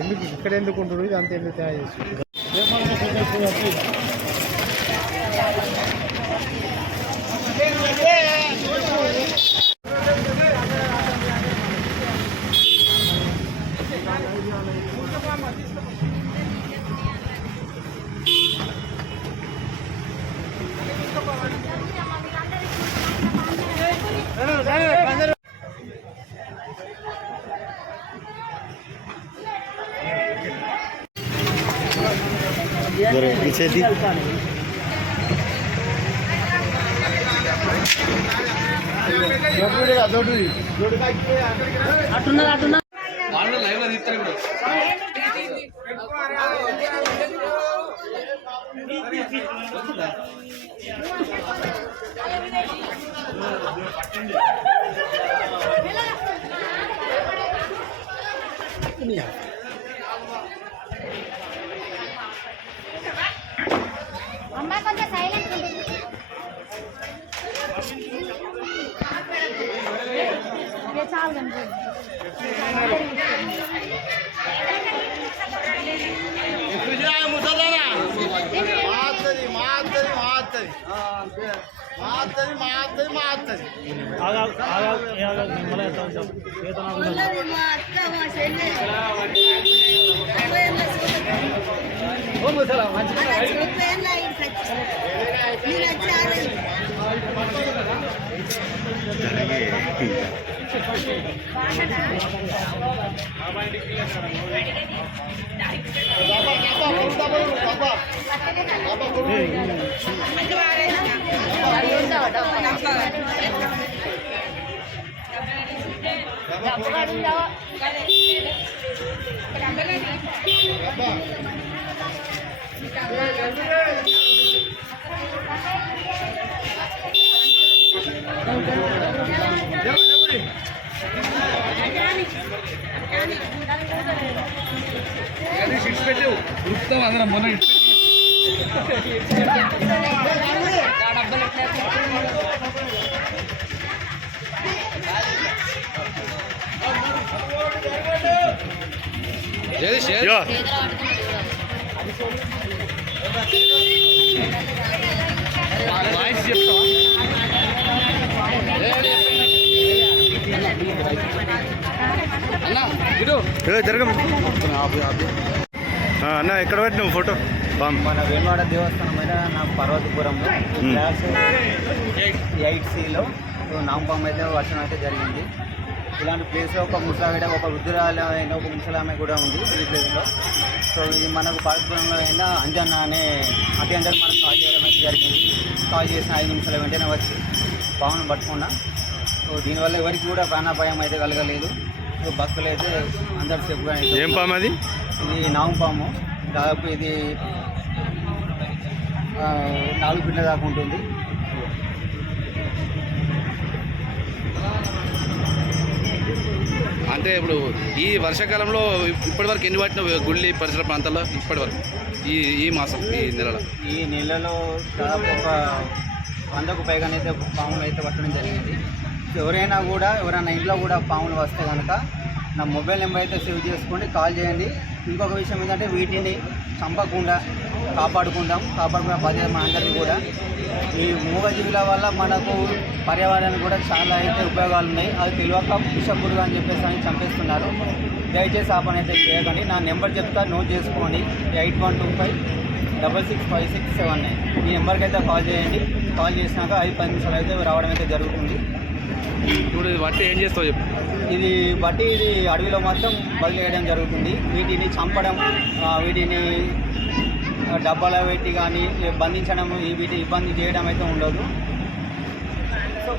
ఎందుకు ఇక్కడ ఎందుకు ఉంటుంది ఇది అంత ఎందుకు తయారు చేస్తుంది पीछे दी అమ్మా కొంచెం సైలెంట్ ఉండు ये चाल गंजे सुजा मुसलना मातरी मातरी मातरी हां मातरी मातरी मातरी आगा आगा आगा मला येतो येतो ना बोलले मात्ता माशेने ओ मुसला మంచిగా పెన్నా ఇన్ఫెక్షన్ నేను వచ్చాను ఉరుకుతాం అందరం మొన్న వాయిస్ చెప్తావా అన్నా ఇటు జరగ అన్న ఎక్కడ పెట్టినావు ఫోటో మన వేమవాడ దేవస్థానం మీద నా పర్వతపురంలో క్లాస్ 8Cలో నాంపాం అయితే వర్షం అయితే జరిగింది. ఇలాంటి ప్లేస్లో ఒక ముసావిడ ఒక వృద్ధురాలైన ఒక ముసలామె కూడా ఉంది ఈ ప్లేస్లో. సో ఇది మనకు పర్వతపురంలో అయినా అంజన్న అనే అటెండర్ మనకు కాల్ చేయడం అయితే జరిగింది. కాల్ చేసిన 5 నిమిషాల వెంటనే వచ్చి పామును పట్టుకున్నా. సో దీనివల్ల ఎవరికి కూడా ప్రాణాపాయం అయితే కలగలేదు. సో భక్తులు అయితే అందరు సేఫ్గా అయితే. ఏం పాము అది? ఇది నాంపాము. దాదాపు ఇది 4 ఫీట్ల దాకా ఉంటుంది. అంటే ఇప్పుడు ఈ వర్షాకాలంలో ఇప్పటివరకు ఎన్ని పట్టిన గుళ్ళి పరిసర ప్రాంతాల్లో ఇప్పటివరకు ఈ మాసం ఈ నెలలో దాదాపు ఒక 100కు పైగానైతే పాములు అయితే పట్టడం జరిగింది. ఎవరైనా ఇంట్లో కూడా పాములు వస్తే కనుక నా మొబైల్ నెంబర్ అయితే సేవ్ చేసుకోండి, కాల్ చేయండి. ఇంకొక విషయం ఏంటంటే వీటిని చంపకుండా కాపాడుకునే బాధ్యత మన అందరికీ కూడా. ఈ మూగజీవుల వల్ల మనకు పర్యావరణానికి కూడా చాలా అయితే ఉపయోగాలు ఉన్నాయి. అది తెలియక విషపురుగు అని చెప్పేసి అని చంపేస్తున్నారు. దయచేసి ఆ పని అయితే చేయకండి. నా నెంబర్ చెప్తా, నోట్ చేసుకోండి. 8125 665679 ఈ నెంబర్కి అయితే కాల్ చేయండి. కాల్ చేసినాక 5-10 నిమిషాలు అయితే రావడం అయితే జరుగుతుంది. ఇప్పుడు ఇది బట్టి ఏం చేస్తావు చెప్పు. ఇది అడవిలో మాత్రం వదిలేయడం జరుగుతుంది. వీటిని చంపడం, వీటిని డబ్బాలో పెట్టి కానీ బంధించడం, వీటి ఇబ్బంది చేయడం అయితే ఉండదు. సో